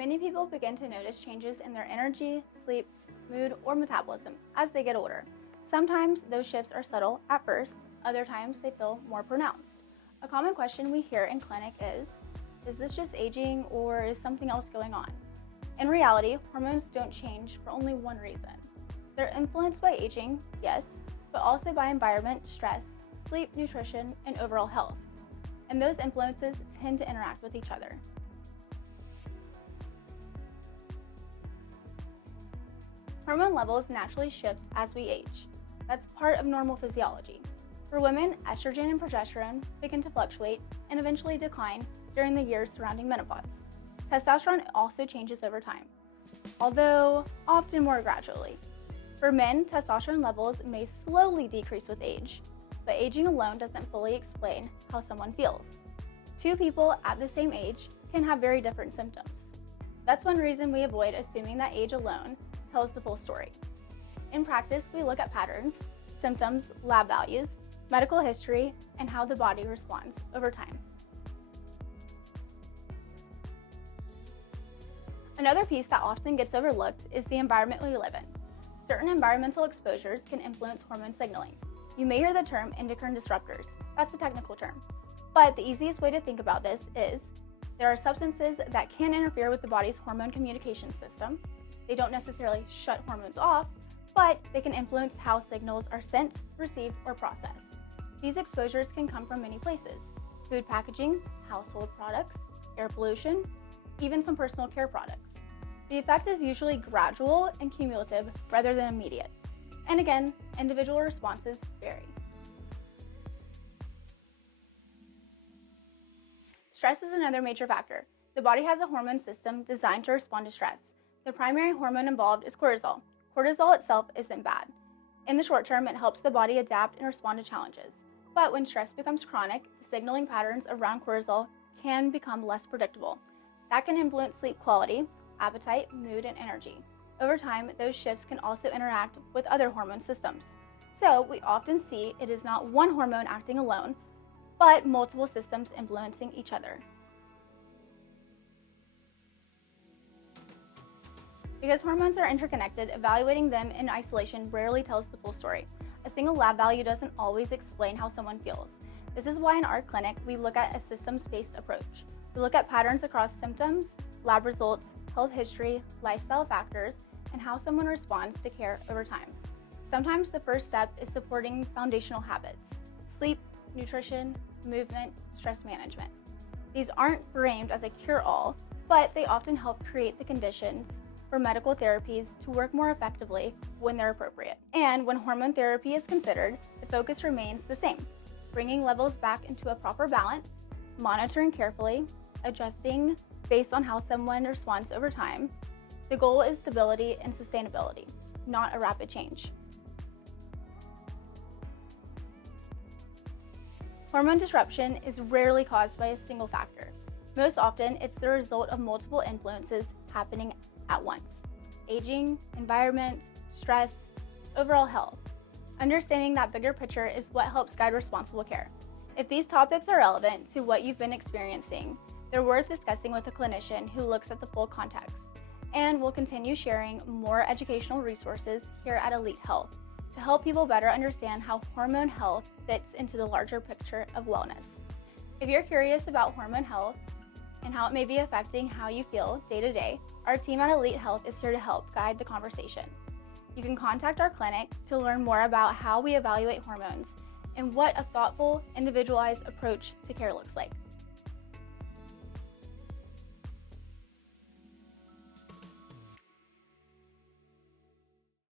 Many people begin to notice changes in their energy, sleep, mood, or metabolism as they get older. Sometimes those shifts are subtle at first, other times they feel more pronounced. A common question we hear in clinic is this just aging or is something else going on? In reality, hormones don't change for only one reason. They're influenced by aging, yes, but also by environment, stress, sleep, nutrition, and overall health. And those influences tend to interact with each other. Hormone levels naturally shift as we age. That's part of normal physiology. For women, estrogen and progesterone begin to fluctuate and eventually decline during the years surrounding menopause. Testosterone also changes over time, although often more gradually. For men, testosterone levels may slowly decrease with age, but aging alone doesn't fully explain how someone feels. Two people at the same age can have very different symptoms. That's one reason we avoid assuming that age alone tells the full story. In practice, we look at patterns, symptoms, lab values, medical history, and how the body responds over time. Another piece that often gets overlooked is the environment we live in. Certain environmental exposures can influence hormone signaling. You may hear the term endocrine disruptors. That's a technical term. But the easiest way to think about this is there are substances that can interfere with the body's hormone communication system. They don't necessarily shut hormones off, but they can influence how signals are sent, received, or processed. These exposures can come from many places: food packaging, household products, air pollution, even some personal care products. The effect is usually gradual and cumulative rather than immediate. And again, individual responses vary. Stress is another major factor. The body has a hormone system designed to respond to stress. The primary hormone involved is cortisol. Cortisol itself isn't bad. In the short term, it helps the body adapt and respond to challenges. But when stress becomes chronic, the signaling patterns around cortisol can become less predictable. That can influence sleep quality, appetite, mood, and energy. Over time, those shifts can also interact with other hormone systems. So we often see it is not one hormone acting alone, but multiple systems influencing each other. Because hormones are interconnected, evaluating them in isolation rarely tells the full story. A single lab value doesn't always explain how someone feels. This is why in our clinic, we look at a systems-based approach. We look at patterns across symptoms, lab results, health history, lifestyle factors, and how someone responds to care over time. Sometimes the first step is supporting foundational habits: sleep, nutrition, movement, stress management. These aren't framed as a cure-all, but they often help create the conditions for medical therapies to work more effectively when they're appropriate. And when hormone therapy is considered, the focus remains the same: bringing levels back into a proper balance, monitoring carefully, adjusting based on how someone responds over time. The goal is stability and sustainability, not a rapid change. Hormone disruption is rarely caused by a single factor. Most often, it's the result of multiple influences happening at once: aging, environment, stress, overall health. Understanding that bigger picture is what helps guide responsible care. If these topics are relevant to what you've been experiencing, they're worth discussing with a clinician who looks at the full context. And we'll continue sharing more educational resources here at Elite Health to help people better understand how hormone health fits into the larger picture of wellness. If you're curious about hormone health and how it may be affecting how you feel day to day, our team at Elite Health is here to help guide the conversation. You can contact our clinic to learn more about how we evaluate hormones and what a thoughtful, individualized approach to care looks like.